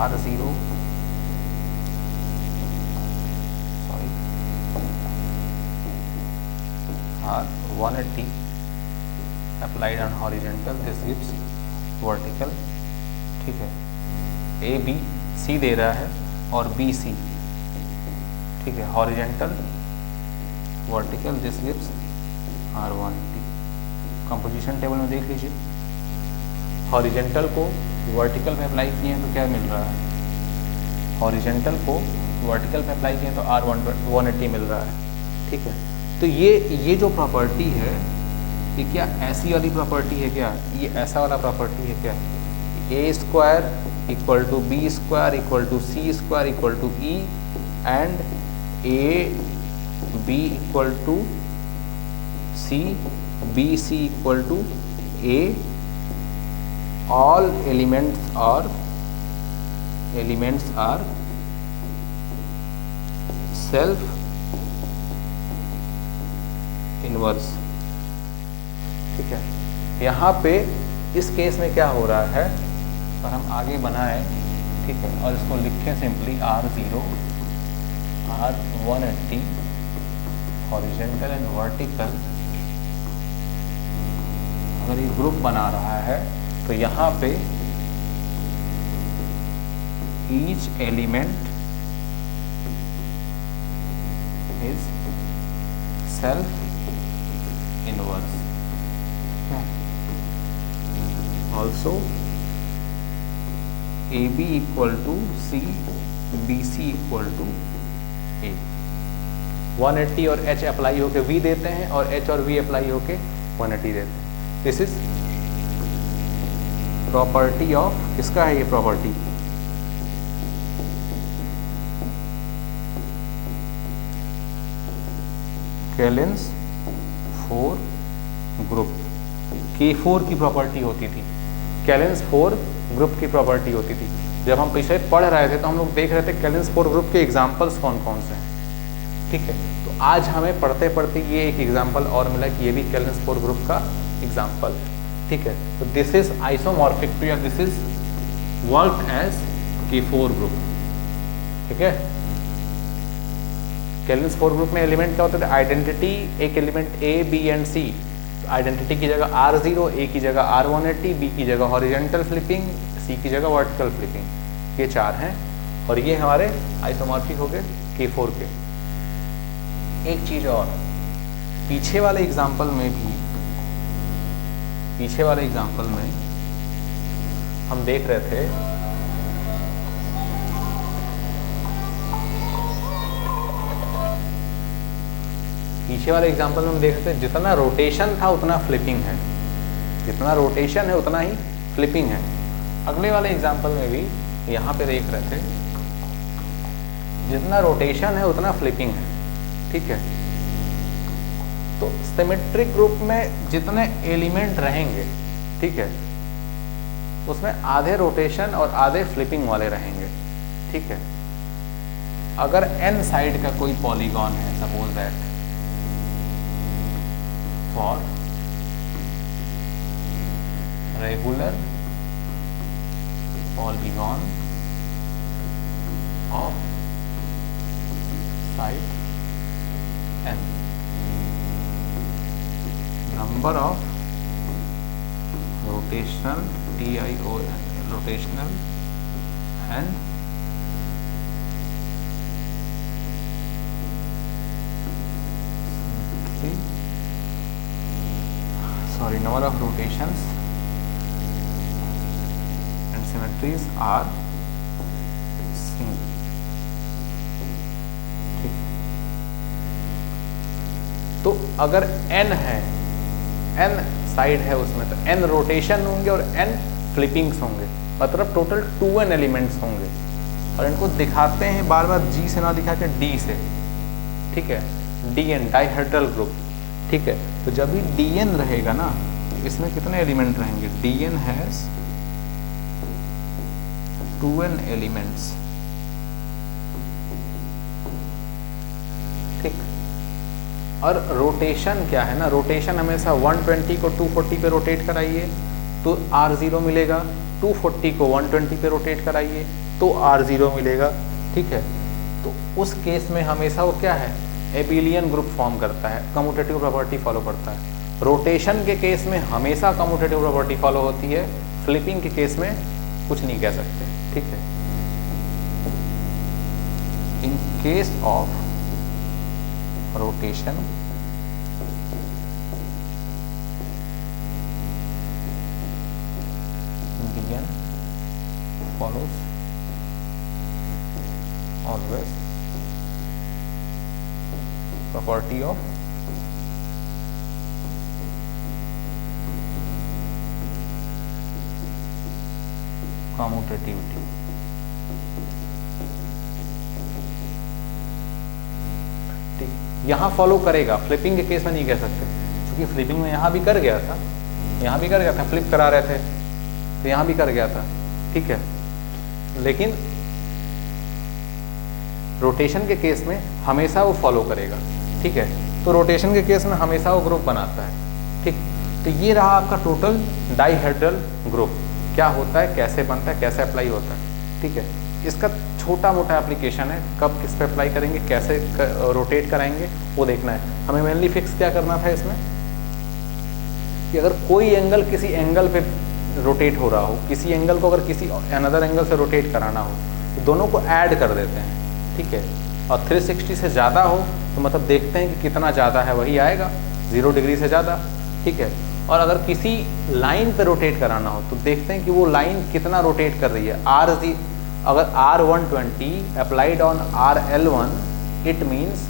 R0 R180 applied on horizontal, this gives vertical, ठीक है। A B C दे रहा है और B C, ठीक है, horizontal vertical, this gives R180। Composition table में देख लीजिए, हॉरिजेंटल को वर्टिकल पे अप्लाई किए हैं तो क्या मिल रहा है, हॉरिजेंटल को वर्टिकल पे अप्लाई किए तो R180 मिल रहा है, ठीक है। तो ये जो प्रॉपर्टी है ये क्या ऐसी वाली प्रॉपर्टी है क्या, ये ऐसा वाला प्रॉपर्टी है क्या, A square equal to B square equal to C square equal to E and A B equal to C, B C equal to A, all elements are self inverse, ठीक है। यहाँ पे इस केस में क्या हो रहा है, और हम आगे बनाएं, ठीक है, और इसको लिखें simply R0 R180 horizontal and vertical. अगर ये ग्रुप बना रहा है तो यहाँ पे each element is self inverse, also AB equal to C, BC equal to A। 180 और H अप्लाई होके V देते हैं और H और V अप्लाई होके 180 देते हैं। दिस इज प्रॉपर्टी ऑफ, किसका है ये प्रॉपर्टी, केल्विन्स 4 ग्रुप, K4 की प्रॉपर्टी होती थी, केल्विन्स 4 ग्रुप की प्रॉपर्टी होती थी। जब हम पीछे पढ़ रहे थे तो हम लोग देख रहे थे केल्विन्स 4 ग्रुप के एग्जाम्पल्स कौन कौन से हैं, ठीक है। तो आज हमें पढ़ते पढ़ते ये एक एग्जाम्पल और मिला कि ये भी केल्विन्स 4 ग्रुप का एग्जाम्पल है, ठीक है। तो दिस इज आइसोमॉर्फिक टू, या this is work as K4 group, ठीक है। केल्विन्स 4 ग्रुप में एलिमेंट क्या होते थे, आइडेंटिटी, एक element A B and C, identity की जगह R0, A की जगह R180, B की जगह हॉरिजेंटल फ्लिपिंग, C की जगह वर्टिकल फ्लिपिंग, ये 4 हैं, और ये हमारे आइसोमॉर्फिक हो गए K4 के। एक चीज और, पीछे वाले एग्जाम्पल में हम देख रहे थे जितना रोटेशन था उतना फ्लिपिंग है, जितना रोटेशन है उतना ही फ्लिपिंग है। अगले वाले एग्जाम्पल में भी यहाँ पे देख रहे थे जितना रोटेशन है उतना फ्लिपिंग है, ठीक है। तो सिमेट्रिक ग्रुप में जितने एलिमेंट रहेंगे, ठीक है, उसमें आधे रोटेशन और आधे फ्लिपिंग वाले रहेंगे, ठीक है। अगर n साइड का कोई पॉलीगॉन है, suppose that for regular polygon of side n, हम number of rotational TION rotational and number of rotations and symmetries are seen. ठीक, तो अगर n है, n साइड है उसमें, तो n रोटेशन होंगे और n फ्लिपिंग्स होंगे, मतलब टोटल 2n एलिमेंट्स होंगे। और इनको दिखाते हैं बार बार G से ना दिखा के D से, ठीक है, DN डाइहेड्रल ग्रुप, ठीक है। तो जब भी DN रहेगा ना, इसमें कितने एलिमेंट रहेंगे? DN हैज 2n एलिमेंट्स, ठीक। और रोटेशन क्या है ना, रोटेशन हमेशा 120 को 240 पे रोटेट कराइए तो R0 मिलेगा, 240 को 120 पे रोटेट कराइए तो R0 मिलेगा, ठीक है। तो उस केस में हमेशा वो क्या है, एबिलियन ग्रुप फॉर्म करता है, कम्यूटेटिव प्रॉपर्टी फॉलो करता है। रोटेशन के केस में हमेशा कम्यूटेटिव प्रॉपर्टी फॉलो होती है, फ्लिपिंग के केस में कुछ नहीं कह सकते, ठीक है। In case of rotation DN follows always property of commutativity. ठीक, यहाँ फॉलो करेगा, फ्लिपिंग के केस में नहीं कह सकते, क्योंकि फ्लिपिंग में यहाँ भी कर गया था, यहाँ भी कर गया था, फ्लिप करा रहे थे तो यहाँ भी कर गया था, ठीक है। लेकिन रोटेशन के केस में हमेशा वो फॉलो करेगा, ठीक है। तो रोटेशन के केस में हमेशा वो ग्रुप बनाता है, ठीक। तो ये रहा आपका टोटल डाइहेड्रल ग्रुप, क्या होता है, कैसे बनता है, कैसे अप्लाई होता है, ठीक है। इसका छोटा मोटा एप्लीकेशन है, कब किस पे अप्लाई करेंगे, कैसे रोटेट कराएंगे, वो देखना है हमें। मेनली फिक्स क्या करना था इसमें कि अगर कोई एंगल किसी एंगल पे रोटेट हो रहा हो, किसी एंगल को अगर किसी अनदर एंगल से रोटेट कराना हो, तो दोनों को ऐड कर देते हैं, ठीक है। और 360 से ज़्यादा हो तो मतलब देखते हैं कि कितना ज़्यादा है, वही आएगा, 0 डिग्री से ज़्यादा, ठीक है। और अगर किसी लाइन पे रोटेट कराना हो तो देखते हैं कि वो लाइन कितना रोटेट कर रही है। अगर R120 applied on RL1, it means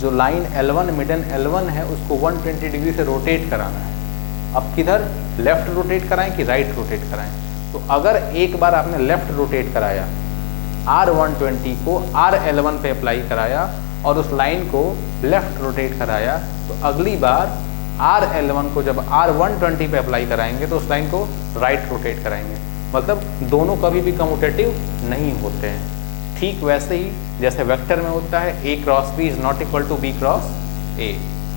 जो लाइन L1 मिडन L1 है उसको 120 डिग्री से रोटेट कराना है। अब किधर, लेफ्ट रोटेट कराएं कि राइट रोटेट कराएं? तो अगर एक बार आपने लेफ्ट रोटेट कराया, R120 को RL1 पे अप्लाई कराया और उस लाइन को लेफ्ट रोटेट कराया, तो अगली बार RL1 को जब R120 पे अप्लाई कराएंगे तो उस लाइन को राइट रोटेट कराएंगे। मतलब दोनों कभी भी कम्यूटेटिव नहीं होते हैं। ठीक वैसे ही जैसे वेक्टर में होता है A cross B is not equal to B cross A,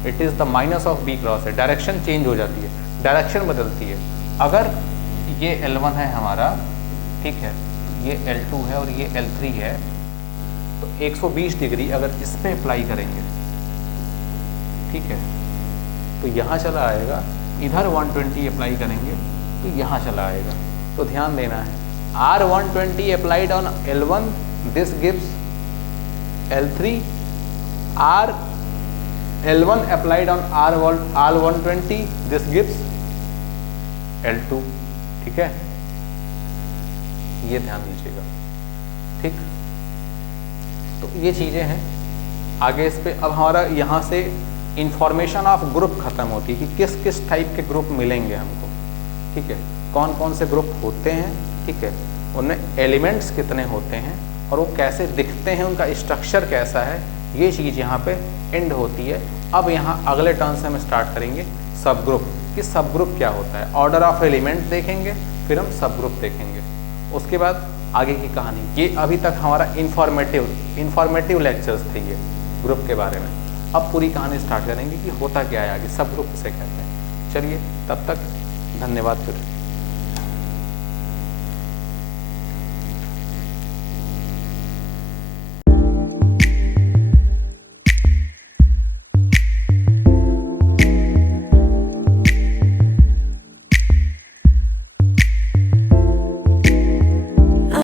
it is the minus of B cross A। Direction change हो जाती है, डायरेक्शन बदलती है। अगर ये L1 है हमारा, ठीक है, ये L2 है और ये L3 है, तो 120 डिग्री अगर इस पे अप्लाई करेंगे, ठीक है, तो यहाँ चला आएगा। इधर 120 अप्लाई करेंगे तो यहाँ चला आएगा। तो ध्यान देना है, R120 applied on L1, this gives L3, L1 applied on R120, this gives L2, ठीक है, ये ध्यान दीजिएगा, ठीक। तो ये चीज़ें हैं। आगे इस पे अब हमारा यहाँ से इंफॉर्मेशन ऑफ ग्रुप खत्म होती है कि किस किस टाइप के ग्रुप मिलेंगे हमको, ठीक है, कौन कौन से ग्रुप होते हैं, ठीक है, उनमें एलिमेंट्स कितने होते हैं और वो कैसे दिखते हैं, उनका स्ट्रक्चर कैसा है, ये चीज़ यहाँ पे एंड होती है। अब यहाँ अगले टर्न से हम स्टार्ट करेंगे सब ग्रुप, कि सब ग्रुप क्या होता है, ऑर्डर ऑफ एलिमेंट देखेंगे, फिर हम सब ग्रुप देखेंगे, उसके बाद आगे की कहानी। ये अभी तक हमारा इंफॉर्मेटिव लेक्चर्स थे ये ग्रुप के बारे में। अब पूरी कहानी स्टार्ट करेंगे कि होता क्या है आगे, सब ग्रुप किसे कहते हैं। चलिए तब तक धन्यवाद फिर।